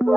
Assalamualaikum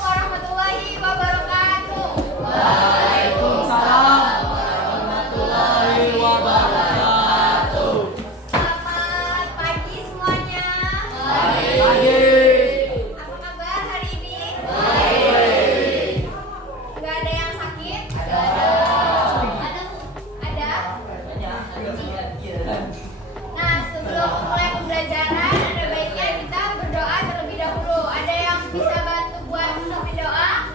warahmatullahi wabarakatuh. Waalaikumsalam warahmatullahi wabarakatuh. Selamat pagi semuanya. Pagi. Apa kabar hari ini? Baik. Nggak ada yang sakit? Ada. Ada? Nah, sebelum mulai pembelajaran, ada baiknya kita berdoa terlebih dahulu. Ada yang bisa bantu buat memimpin doa?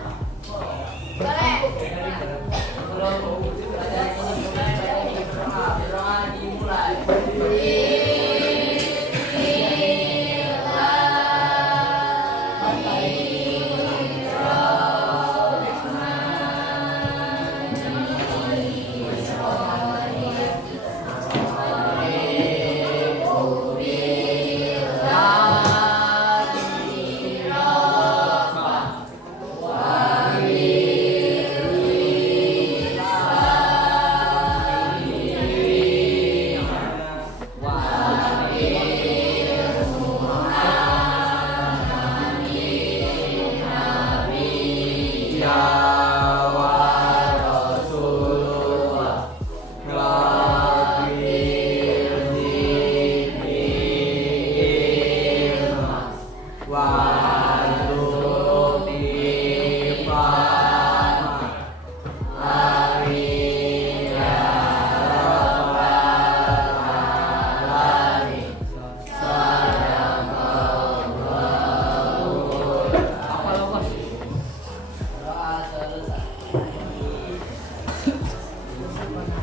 Boleh.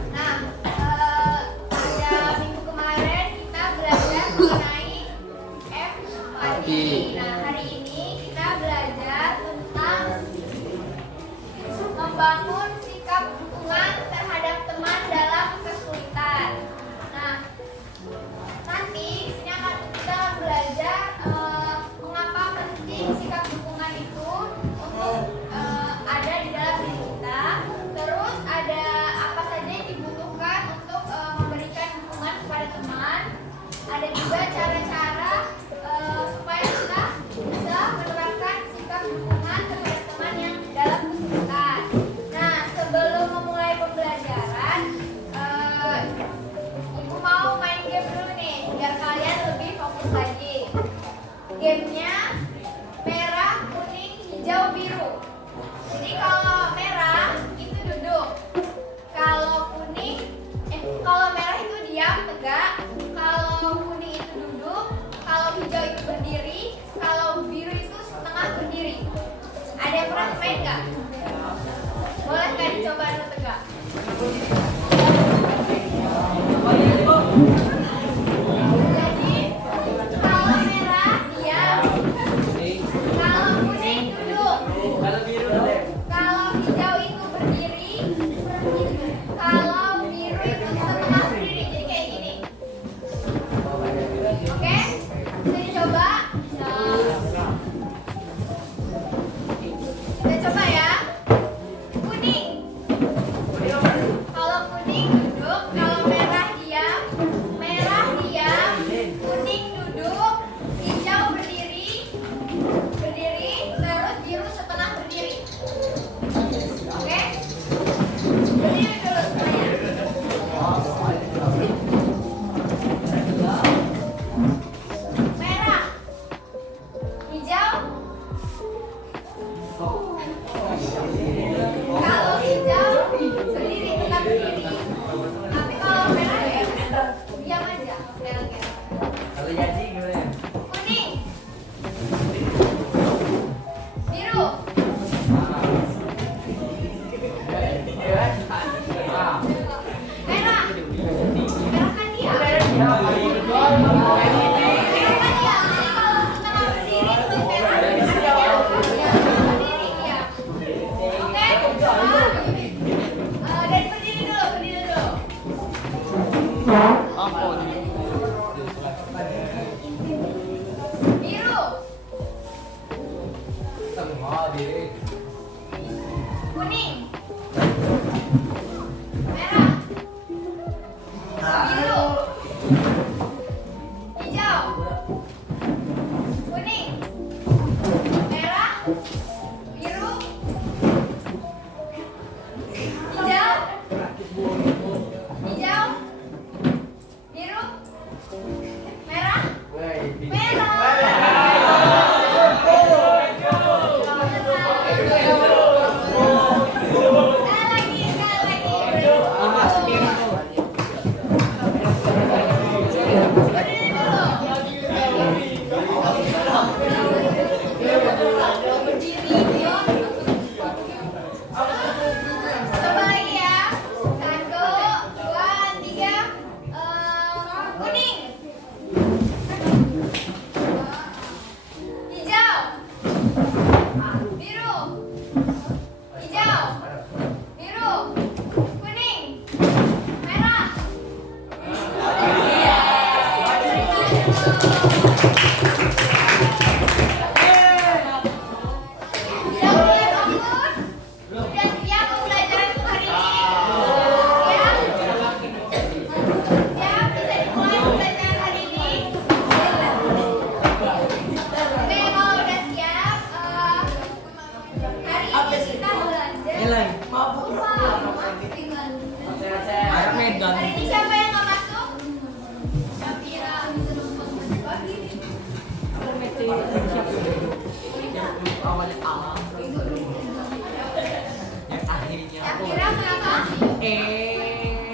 Nah, pada minggu kemarin kita belajar mengenai empati. Nah, hari ini kita belajar tentang membangun sikap dukungan terhadap teman dalam kesulitan. Nah, nanti di sini akan kita belajar mengapa penting sikap dukungan itu untuk ada di dalam diri kita. Terus ada apa saja yang dibutuhkan untuk memberikan dukungan kepada teman. Ada juga cara-cara supaya kita bisa menerapkan sikap dukungan terhadap teman yang dalam kesulitan. Nah, sebelum memulai pembelajaran, Ibu mau main game dulu nih, biar kalian lebih fokus lagi. Gamenya merah, kuning, hijau, biru. Jadi kalau merah itu duduk, kalau merah itu diam tegak, kalau kuning itu duduk, kalau hijau itu berdiri, kalau biru itu setengah berdiri. Ada yang pernah main nggak? Boleh nggak dicoba dulu tegak? Jadi kalau merah diam, kalau kuning duduk, kalau hijau itu berdiri, kalau biru itu setengah berdiri. Jadi kayak gini. Oke? Bisa dicoba? Kita coba ya. Kuning. Kalau Hari ini siapa yang nggak masuk? Syafira. Syafira kenapa?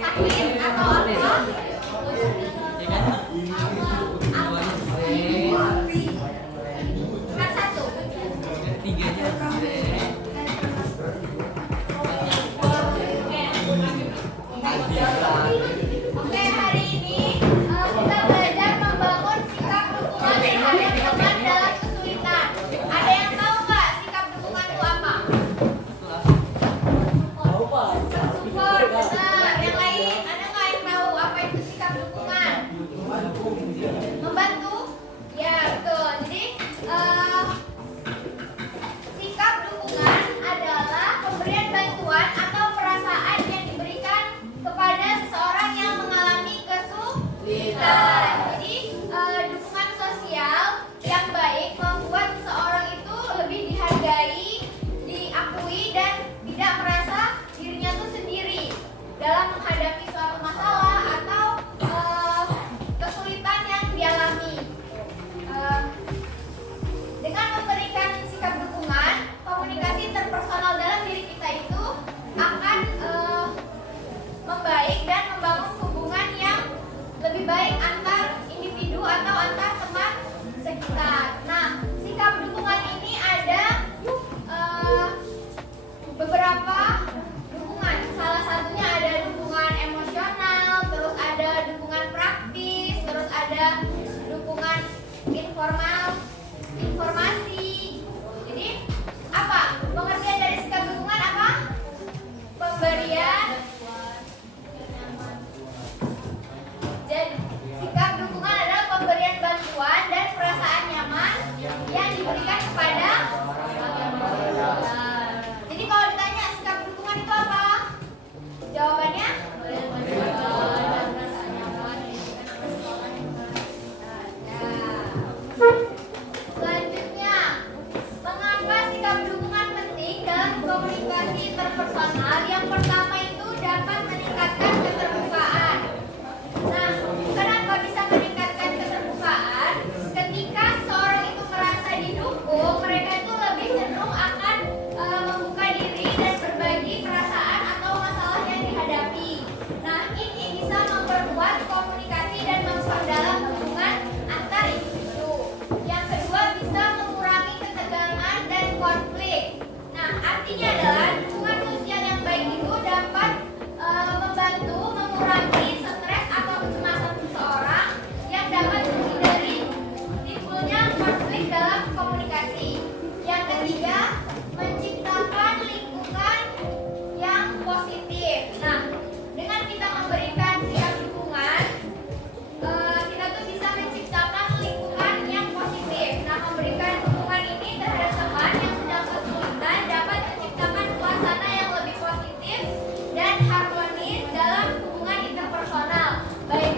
Sakit atau apa? Kan satu. Oke, hari ini kita belajar membangun sikap dukungan terhadap teman dalam kesulitan. Ada yang tahu nggak sikap dukungan itu apa? Support, benar. Yang lain, ada nggak yang tahu apa itu sikap dukungan? Membantu? Ya, betul. Jadi, sikap dukungan adalah pemberian bantuan atau perasaan yang diberikan kepada seseorang yang mengalami kesulitan. Jadi dukungan sosial yang baik membuat seseorang itu lebih dihargai, diakui, dan tidak merasa dirinya tuh sendiri dalam menghadapi suatu masalah atau kesulitan yang dialami. Dengan memberikan sikap dukungan, komunikasi interpersonal dalam diri kita itu akan membaik dan membangun hubungan yang lebih baik antar individu atau antar teman sekitar. Nah, sikap dukungan ini ada beberapa dukungan. Salah satunya ada dukungan emosional, terus ada dukungan praktis, terus ada dukungan informasi. Jadi, apa? Pengertian dari sikap dukungan apa? Pemberian. Jadi, sikap dukungan adalah pemberian bantuan dan perasaan nyaman yang diberikan kepada. Jadi kalau ditanya sikap dukungan itu apa? Jawabannya? Ya.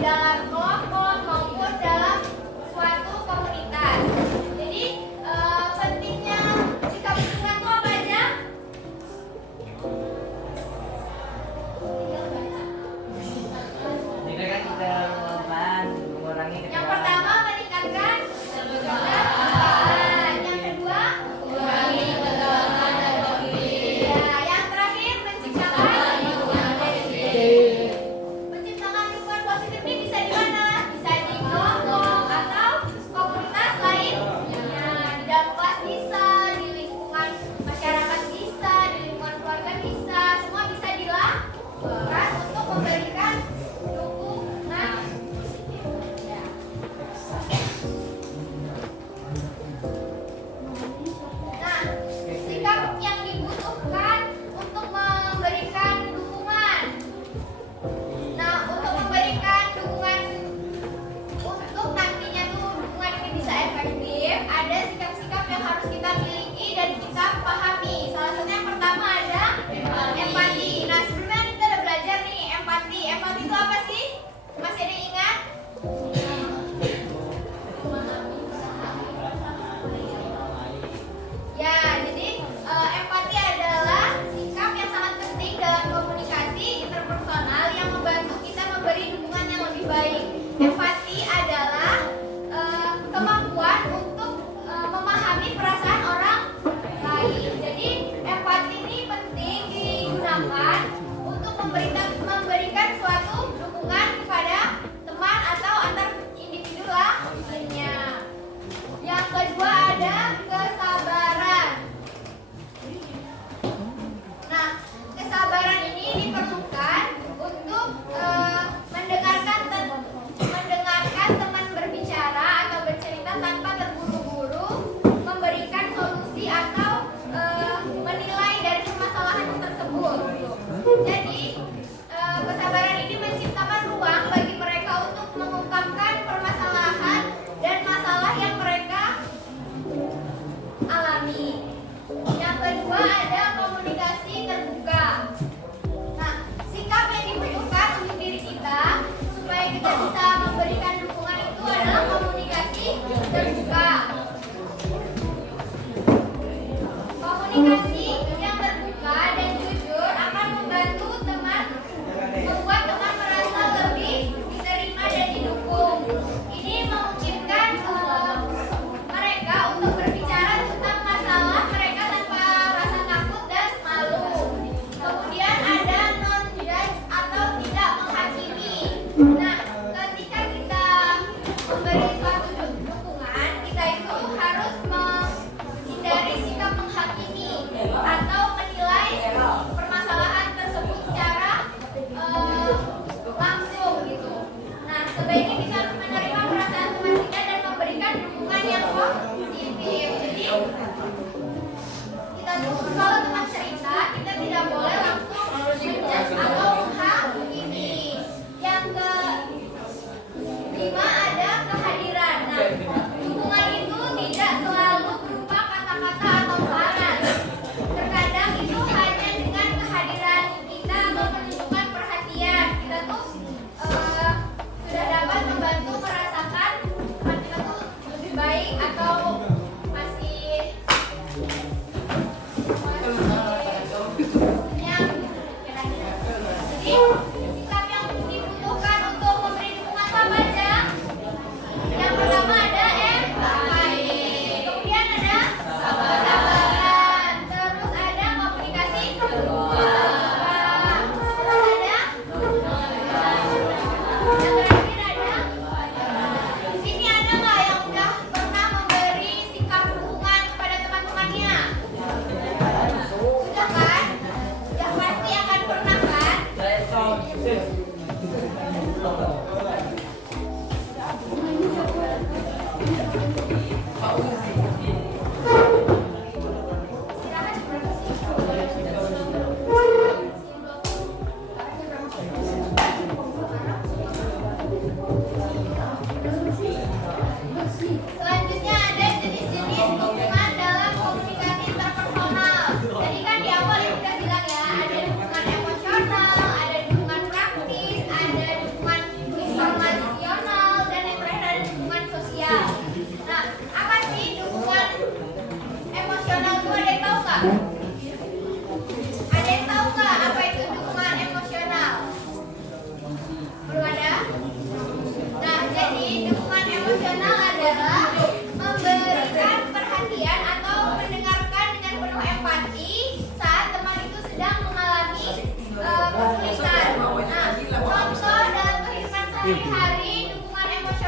dalam kelompok maupun dalam suatu komunitas. Jadi pentingnya sikap dukungan itu apa aja? Jika kita mengurangi Yang pertama meningkatkan kebersamaan. Yang kedua mengurangi ketegangan dan konflik. Ya, yang terakhir menciptakan lingkungan positif. Menciptakan lingkungan positif ini bisa di mana? Bisa di kelompok atau komunitas lain. Ya, di dalam kelas bisa, di lingkungan masyarakat bisa, di lingkungan keluarga bisa. Semua bisa dilakukan untuk memberikan dukungan. Ya. Nah, sikap yang dibutuhkan untuk memberikan dukungan. Nah, untuk memberikan dukungan untuk nantinya tuh dukungan ini bisa efektif, ada sikap-sikap yang harus kita miliki dan kita pahami. Salah satunya yang pertama ada empati. Nah, sebelumnya kita udah belajar nih empati. Empati itu apa sih? Masih ada yang ingat? Ya, jadi empati adalah sikap yang sangat penting dalam komunikasi interpersonal yang membantu kita memberi dukungan yang lebih baik. Empati adalah kemampuan untuk memahami perasaan orang lain. Jadi empati ini penting digunakan untuk memberikan suatu dukungan kepada teman atau antar individu lainnya. Yang kedua ada kesabaran. Nah, kesabaran ini diperlukan untuk mendengarkan teman berbicara atau bercerita tanpa terburu-buru, memberikan solusi atau menilai dari permasalahan tersebut. Jadi kesabaran ini menciptakan ruang bagi mereka untuk mengungkapkan permasalahan dan masalah yang mereka alami. Yang kedua ada komunikasi terbuka. Nah, sikap yang dibutuhkan untuk diri kita supaya kita bisa memberikan dukungan itu adalah komunikasi terbuka. Komunikasi yang terbuka dan jujur akan membantu membuat teman merasa lebih diterima dan didukung. Ini memungkinkan mereka untuk berbicara tentang masalah mereka tanpa rasa takut dan malu. Kemudian ada non-judge atau tidak menghakimi. Nah, ketika kita memberi suatu dukungan, kita itu harus menghindari sikap menghakimi atau menilai permasalahan tersebut secara langsung gitu. Nah, sebaiknya kita harus menerima perasaan teman kita dan memberikan dukungan yang positif. Jadi kita tuh kalau teman cerita, kita tidak boleh langsung menjudge atau menghakimi. Yang kelima ada kehadiran. Nah, dukungan itu tidak selalu berupa kata-kata atau saran. Terkadang itu hanya dengan kehadiran kita atau menunjukkan perhatian. Kita tuh sudah dapat membantu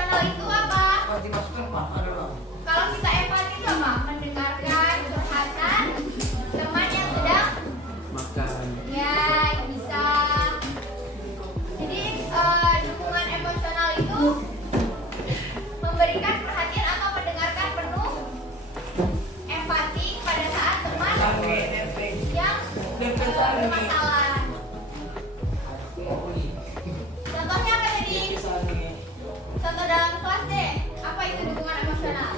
emosional itu apa? Kalau kita empati itu apa? Mendengarkan curhatan teman yang sedang Makan. ya bisa. Jadi dukungan emosional itu memberikan perhatian atau mendengarkan penuh empati pada saat teman yang bermasalah. Contohnya apa tadi? Contoh dalam kelas deh. Apa itu dukungan emosional?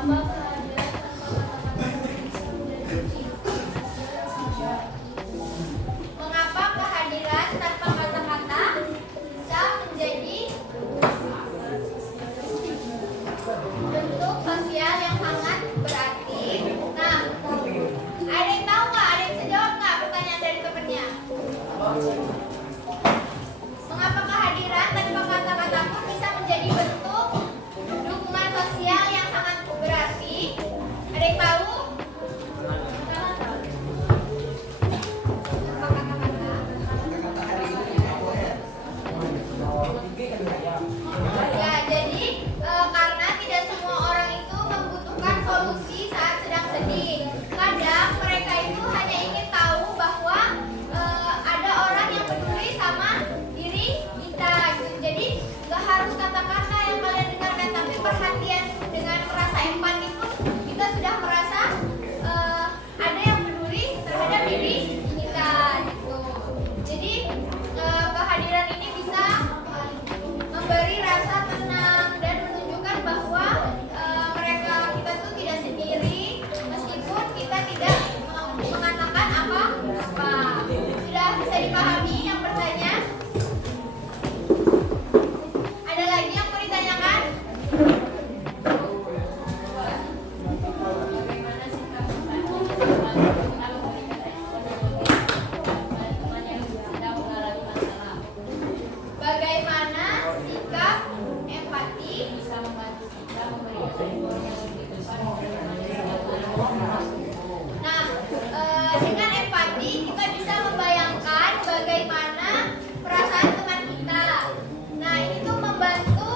Mengapa kehadiran tanpa kata-kata bisa menjadi bentuk sosial yang sangat berarti? Nah, ada yang tahu nggak? Ada yang bisa jawab nggak pertanyaan dari temennya? Mengapa kehadiran tanpa kata-kata pun bisa menjadi bentuk dukungan sosial yang sangat berarti? Ada yang tahu? Ya, jadi karena tidak semua orang itu membutuhkan solusi saat sedang sedih. Kadang mereka itu hanya ingin tahu bahwa ada orang yang peduli sama diri kita gitu. Jadi nggak harus kata-kata yang kalian dengarkan, tapi perhatian dengan merasa empati pun kita sudah merasa ada yang peduli terhadap diri kita gitu. Jadi kehadiran ini bisa memberi rasa tenang dan menunjukkan bahwa kita tuh tidak sendiri meskipun kita tidak mengatakan apa-apa. Sudah bisa dipahami yang bertanya? Ada lagi yang mau ditanyakan? Bagaimana sikap empati bisa membantu kita Nah, dengan empati kita bisa membayangkan bagaimana perasaan teman kita. Nah, ini tuh membantu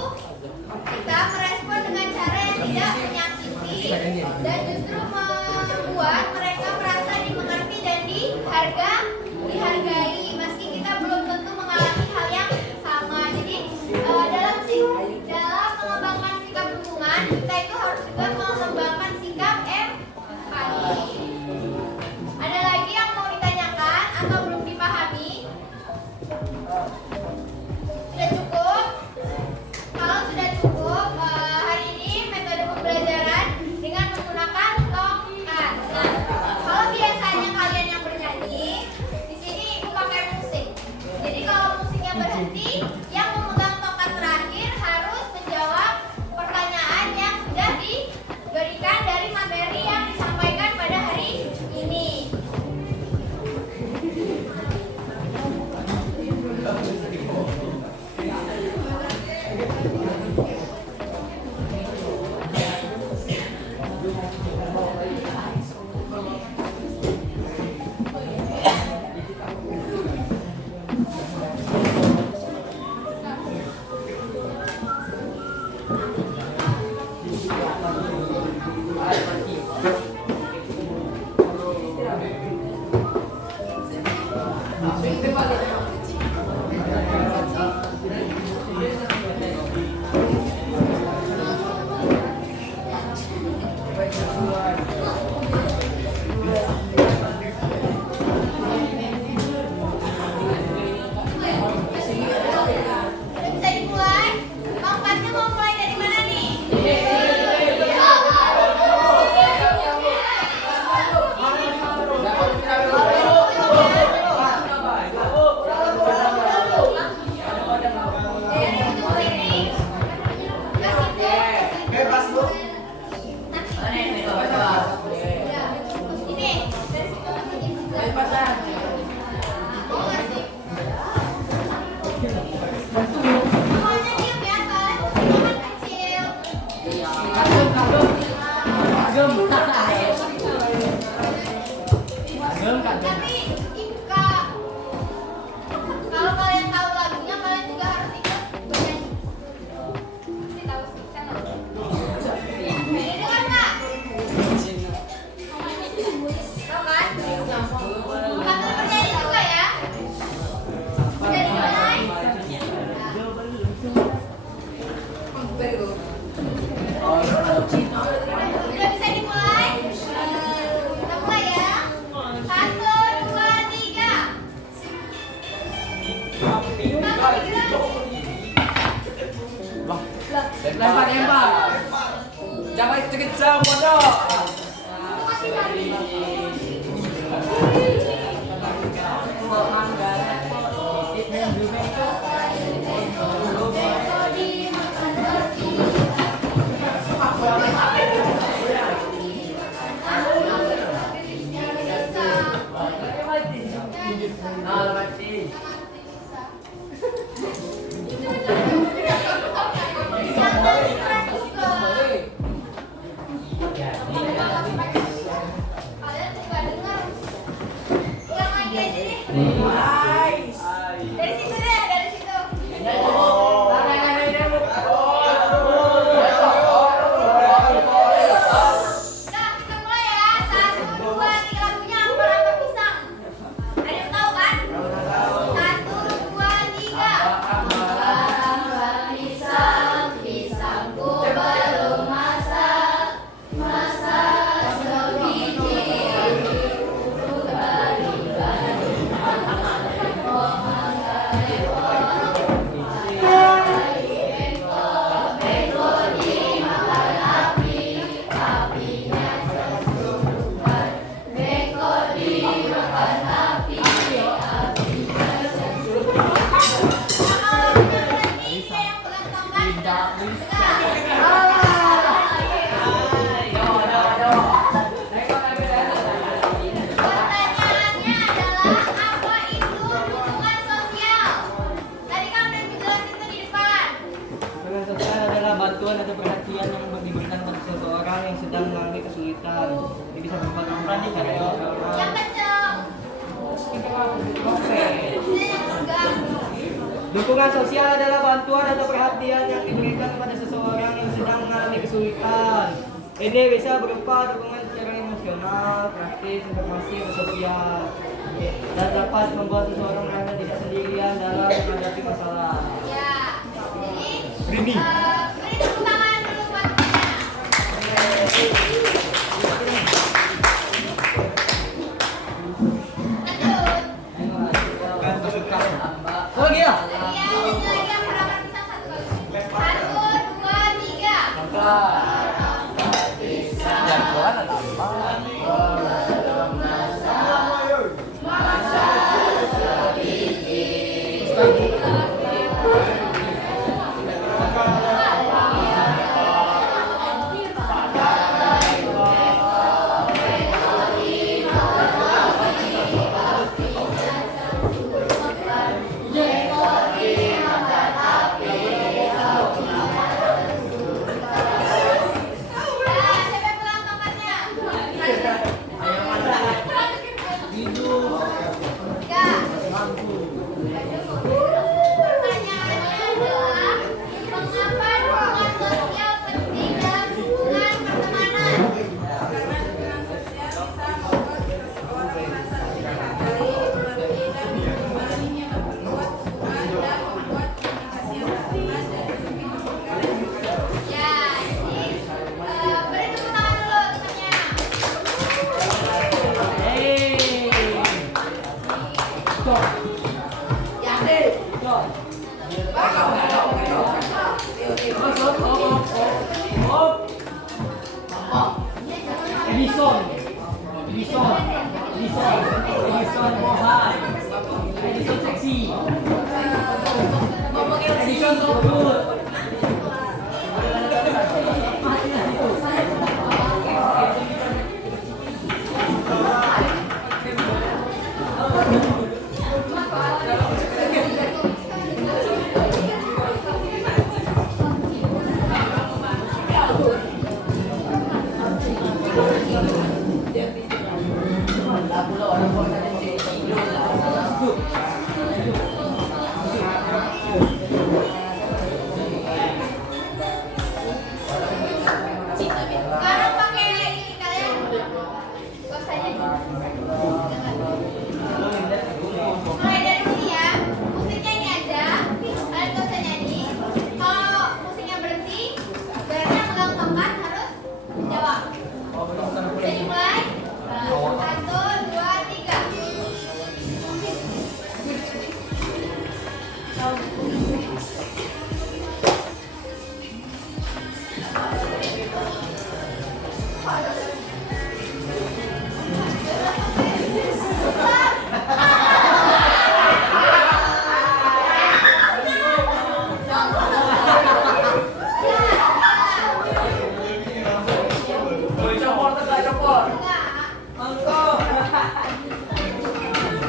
kita merespon dengan cara yang tidak menyakiti dan justru membuat mereka merasa dimengerti dan dihargai meski kita belum tentu mengalami hal yang sama. Jadi dalam mengembangkan sikap dukungan, kita itu harus juga mengembangkan sikap empati. Ada lagi yang mau ditanyakan atau belum dipahami? Sudah cukup? Kalau sudah cukup, hari ini metode pembelajaran dengan menggunakan tongkat. Nah, kalau biasanya kalian yang bernyanyi, di sini ibu pakai musik. Jadi kalau musiknya berhenti, yang memegang tongkat terakhir harus menjawab pertanyaan yang sudah diberikan dari materi yang disampaikan pada hari ini. Bisa dimulai? Tongkatnya mau mulai dari mana nih? Tapi kalau kalian tahu lagunya, kalian juga harus ikut bernyanyi. Pasti tahu sih, kan? Ini dengar nggak? Tahu kan? Kamu bernyanyi juga ya? Bisa dimulai? Udah bisa dimulai? Pisang pondok. Dari situ deh, dari situ. Nah, kita mulai ya. 1, 2, 3 lagunya apa pisang? Ada yang tahu kan? 1, 2, 3. Pisang, pisangku belum masak, masak sebiji. Pertanyaannya adalah apa itu dukungan sosial? Tadi kan udah dijelasin tuh di depan. Dukungan sosial adalah bantuan atau perhatian yang diberikan pada seseorang yang sedang mengalami kesulitan. Ini bisa berupa peran nih kayak Yang kenceng. Dukungan sosial adalah bantuan atau perhatian yang diberikan kepada seseorang yang sedang mengalami kesulitan. Ini bisa berupa dukungan secara emosional, praktis, informasi, atau sosial, dan dapat membuat seseorang merasa tidak sendirian dalam menghadapi masalah. Ya. Jadi Rini. beri tepuk tangan dulu buat Tina. Lanjut. Oh gila. Iya, lagi yang harapan pisang 1 kali. 1, 2, 3. Jagoan atau apa? Edison Mohan, Edison seksi, Edison Tokut.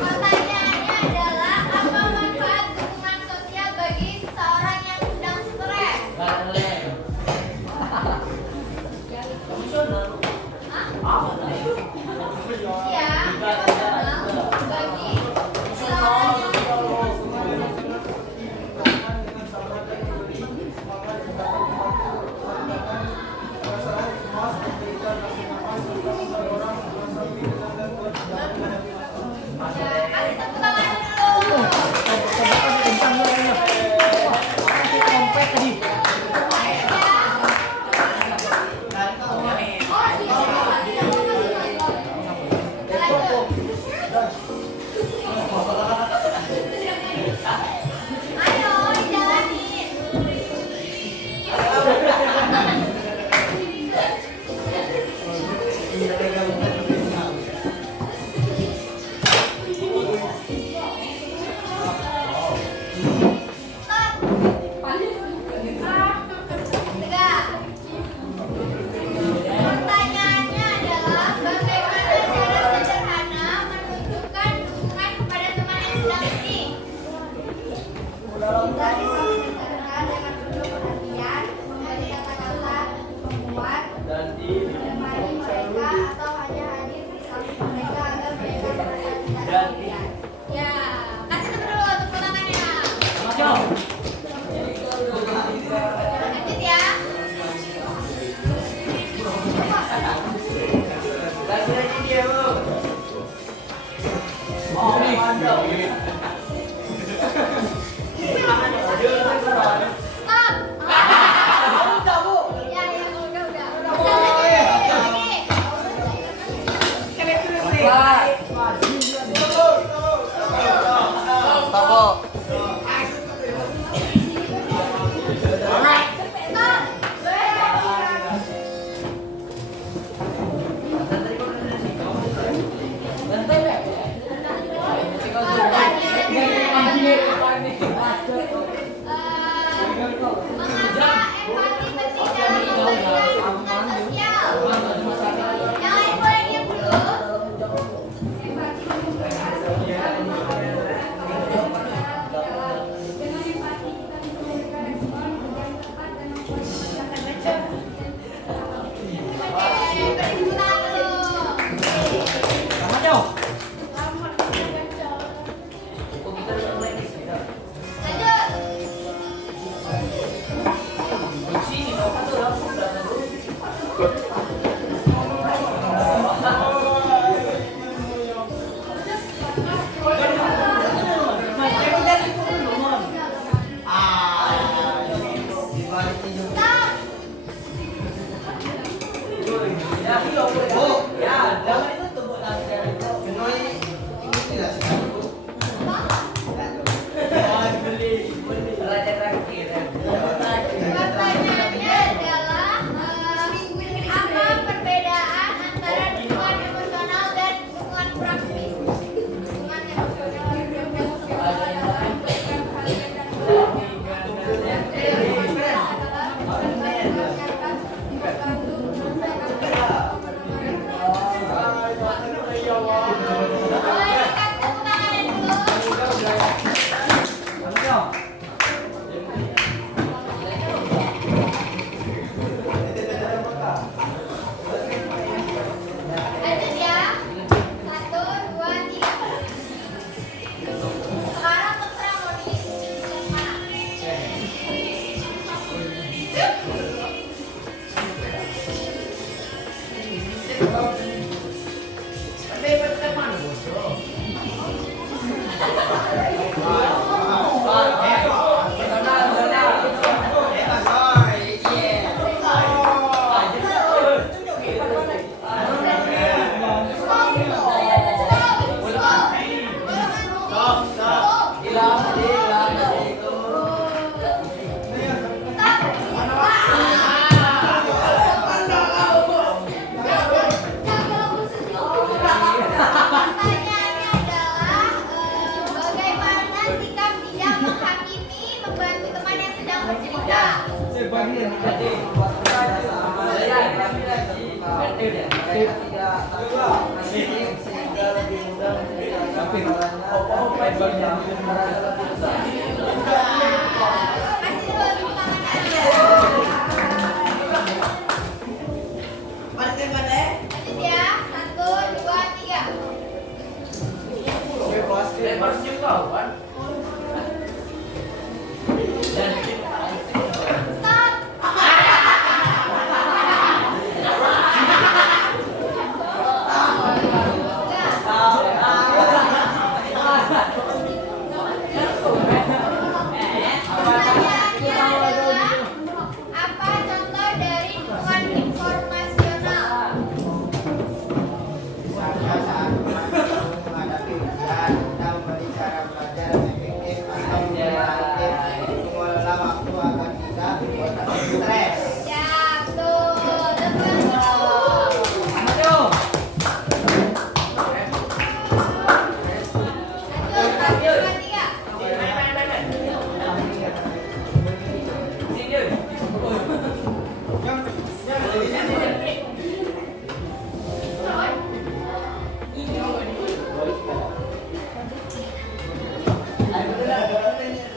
Pertanyaannya adalah apa manfaat dukungan sosial bagi seseorang yang sedang stres? Iya, emosional bagi seseorang yang kasih tepuk tangan dulu. Ayo dijalanin. Stop. Tegak. Pertanyaannya adalah bagaimana cara sederhana menunjukkan dukungan kepada teman yang sedang sedih? Kita bisa mendengarkan dengan penuh perhatian, memberi kata-kata penguat, menemani mereka atau hanya hadir di samping mereka agar mereka merasa tidak sendirian. Ya, kasih tepuk dulu tepuk tangannya. Lanjut ya. Stop. Ya, ya, udah. Bisa lagi. Stop. Mengapa empati penting dalam memberikan dukungan sosial? Yang lain boleh diam dulu. Beri tepuk tangan dulu. Lanjut. Pertanyaannya adalah apa perbedaan antara dukungan emosional dan dukungan praktis? Dukungan emosional adalah memberikan perhatian dan boleh dikasih tepuk tangannya dulu. Lanjut ya. 1, 2, 3. Sekarang terserah mau di yang mana. Stop. mereka tidak takut masing sehingga lebih mudah menyelesaikan masalahnya dan merasa lebih besar. Kasih dulu tepuk tangannya. Lanjut ya. 1, 2, 3. Lebar senyum kau kan? Stop. Pertanyaannya adalah apa contoh dari dukungan informasional? Misalnya saat menghadapi ujian, kita memberi cara belajar yang efektif atau mengelola waktu agar tidak stres. Siap, tuh. Depan dulu. Ayo. Lanjut, 1, 2, 3.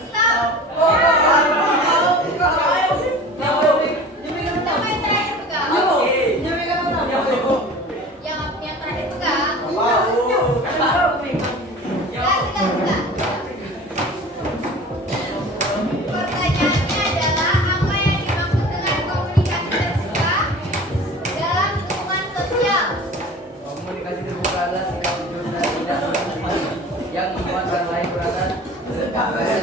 Stop. Siapa yang terakhir pegang? Yang terakhir pegang? Enggak. Pertanyaannya adalah apa yang dimaksud dengan komunikasi terbuka dalam hubungan sosial? Komunikasi terbuka adalah sikap jujur dan tidak menutupi yang membuat orang lain merasa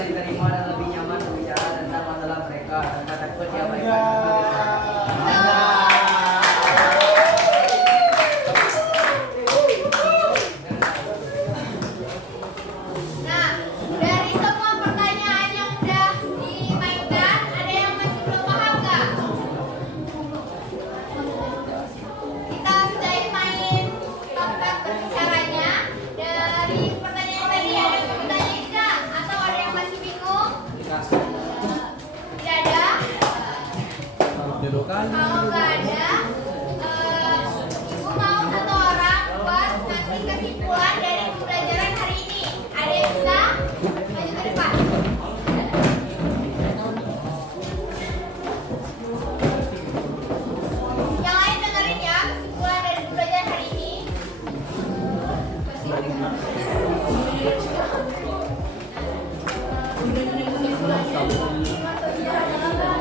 diterima dan lebih nyaman berbicara tentang masalah mereka tanpa takut diabaikan atau disalahkan. Nah, dari semua pertanyaan yang udah dimainkan, ada yang masih belum paham nggak? Kita sudahin main tempat berbicaranya. Dari pertanyaan tadi ada yang mau ditanyain nggak? Atau ada yang masih bingung? Tidak ada? Kalau nggak ada, Ibu mau satu orang buat ngasih kesimpulan dari pembelajaran hari ini. Ada yang bisa? Maju ke depan. Yang lain dengerin ya kesimpulan dari pembelajaran hari ini. Kesimpulannya adalah bahwa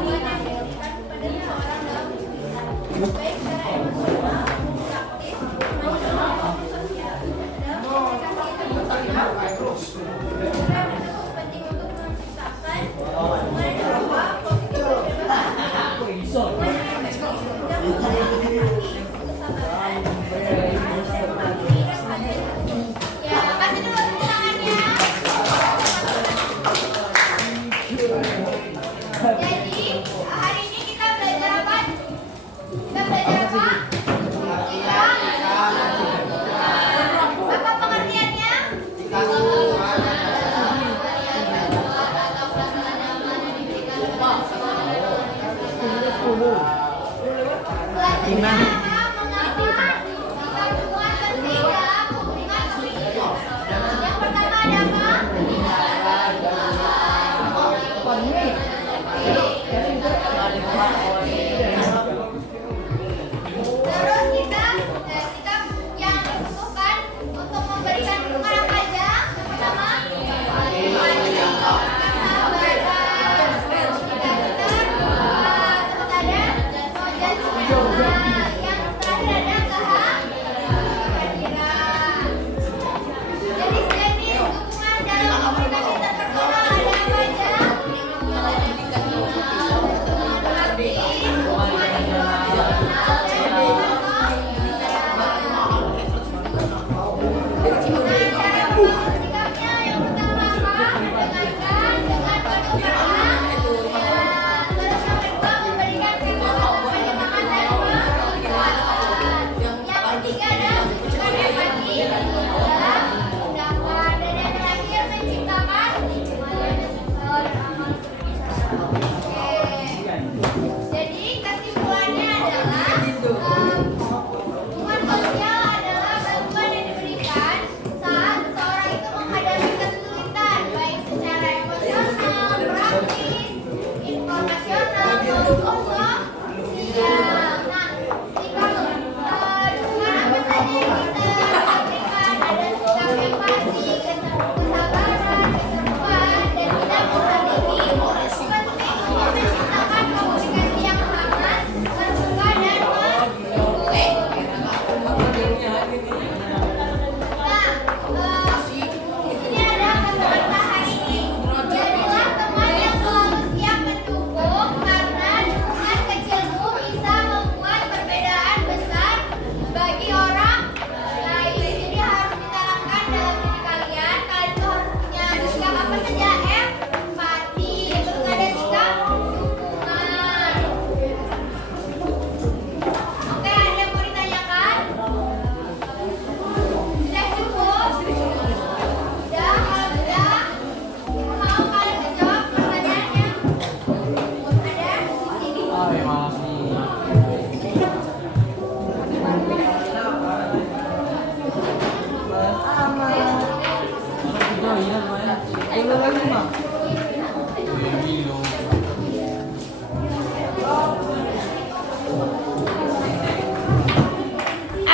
adalah kepada seseorang dalam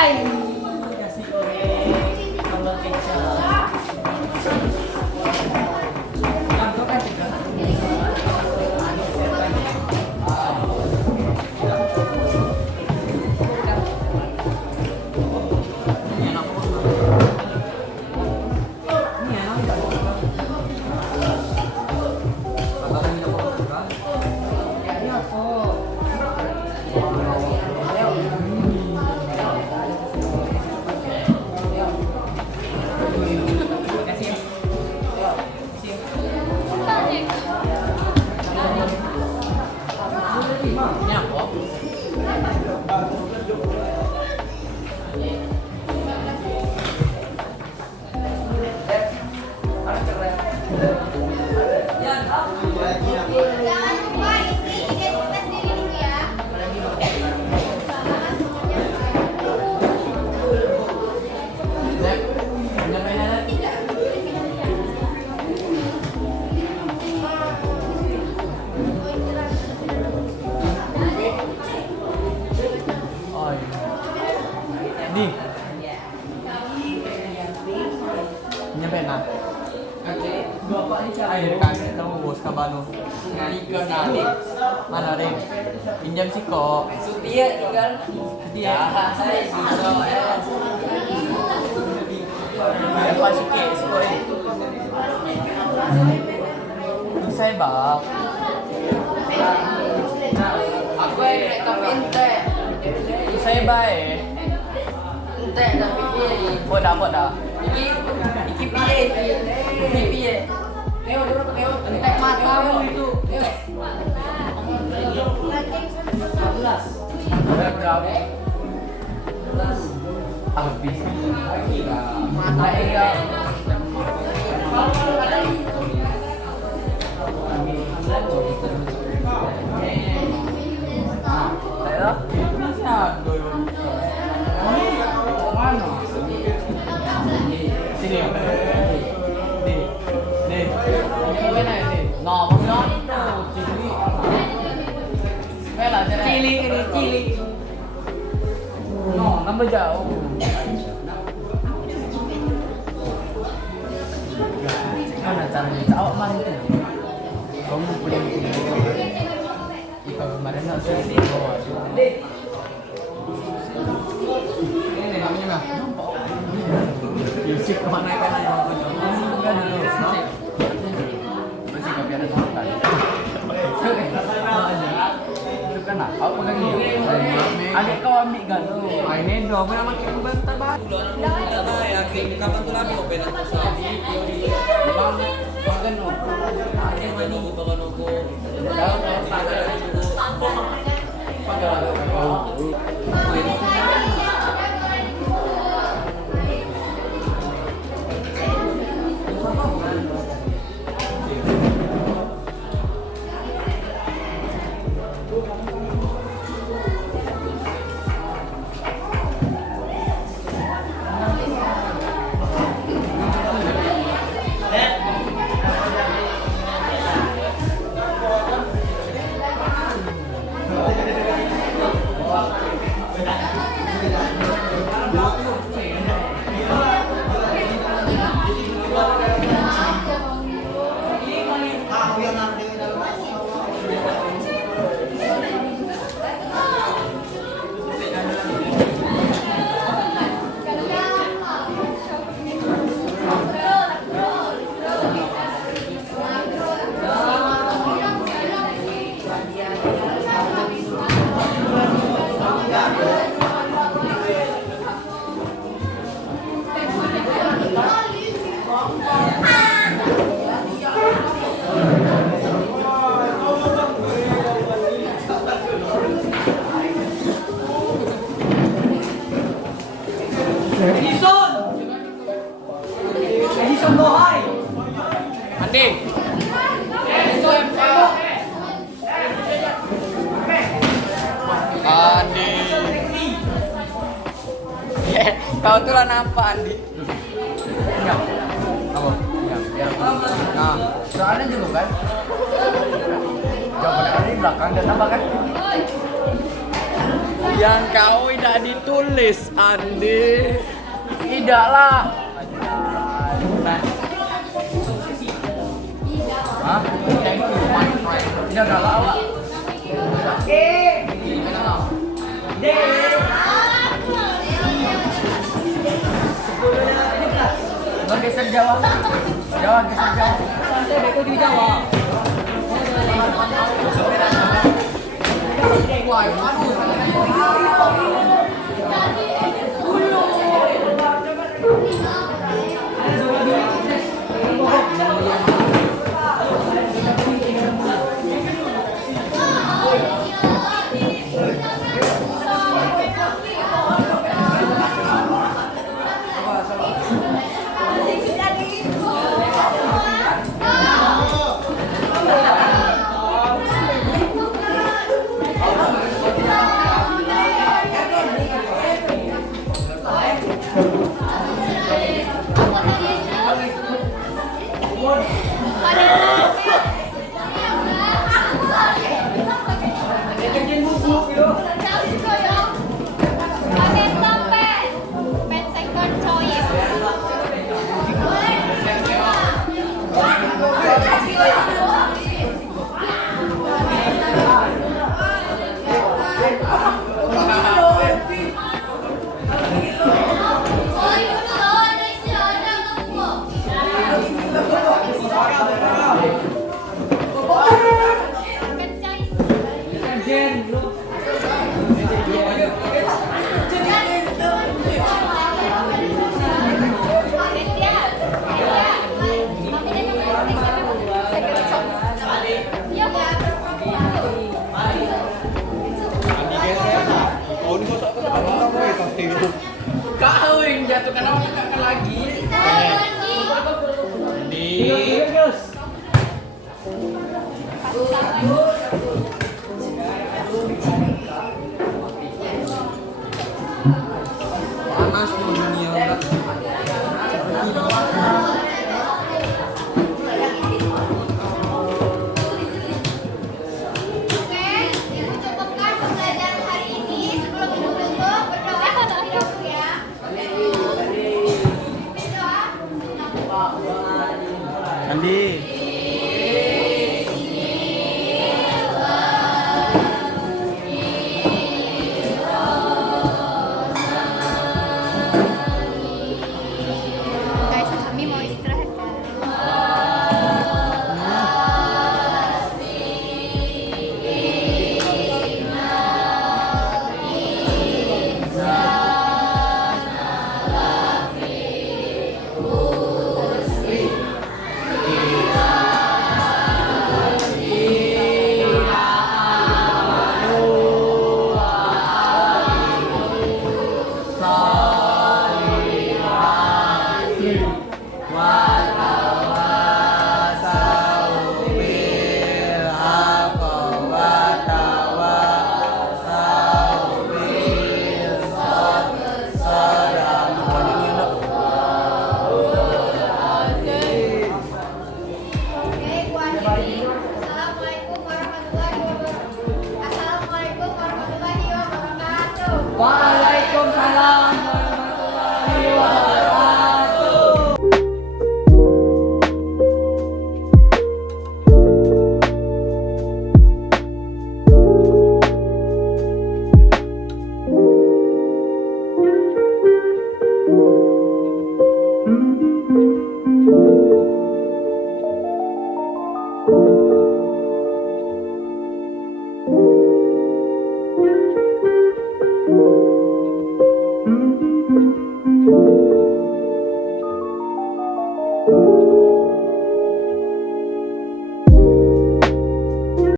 Kasih goreng sambal kecap. Kantor kan juga. Ini apa? Jangan lupa isi identitas diri dulu ya. Jangan semuanya. Oh iya. Nih. Nyampe nah. Air kan kamu bos kabano. Ikon nanti. Mana deh? Pinjam sih kok. Setia tinggal. Setia. Saya bisa. Pas ke sekolah. Saya bak. Aku yang tapi ente. Saya baik. Ente tapi piye? Poda. Iki piye? Iki piye? Teo dulu teo. Entek matamu itu. Berapa? Habis. Mata iya. Saya masih ada. Mana? Sini. Nih. Mana ini? Nah, mana itu? Cili. Bela, cili ini. No, nambah jauh. Mana caranya? Awak mana itu? Kamu pulang. Ika kemarin nak sini bawa. Ini namanya. Yusuf kemana kan? Kan dulu. Masih kau ada tempat. Itu kan aku pegang ini. Adik kau ambil kan? Ini dua apa nama kita bentar bah. Yang kapan tu lagi kau pernah sabi? Bang, makan no. Ada mana ni bawa noko? Dah, Edison Bohai. Andi. Andi. Kau tuh lah apa Andi? Enggak. Apa? Ya. Nah, soalnya juga kan. Jawaban Andi belakang dan apa kan? Yang kau tidak ditulis, Andi. Tidaklah. Hah? Thank you, my friend. Tidak galau, Pak. Geser Jawa. Jawa, geser Jawa. Santai, beko di Jawa. Wah, aduh. Kau yang jatuh karena kakak lagi. Panas di dunia. Oke, Ibu cukupkan pembelajaran hari ini. Sebelum Ibu tutup, berdoa terlebih dahulu ya. Berdoa. Andi.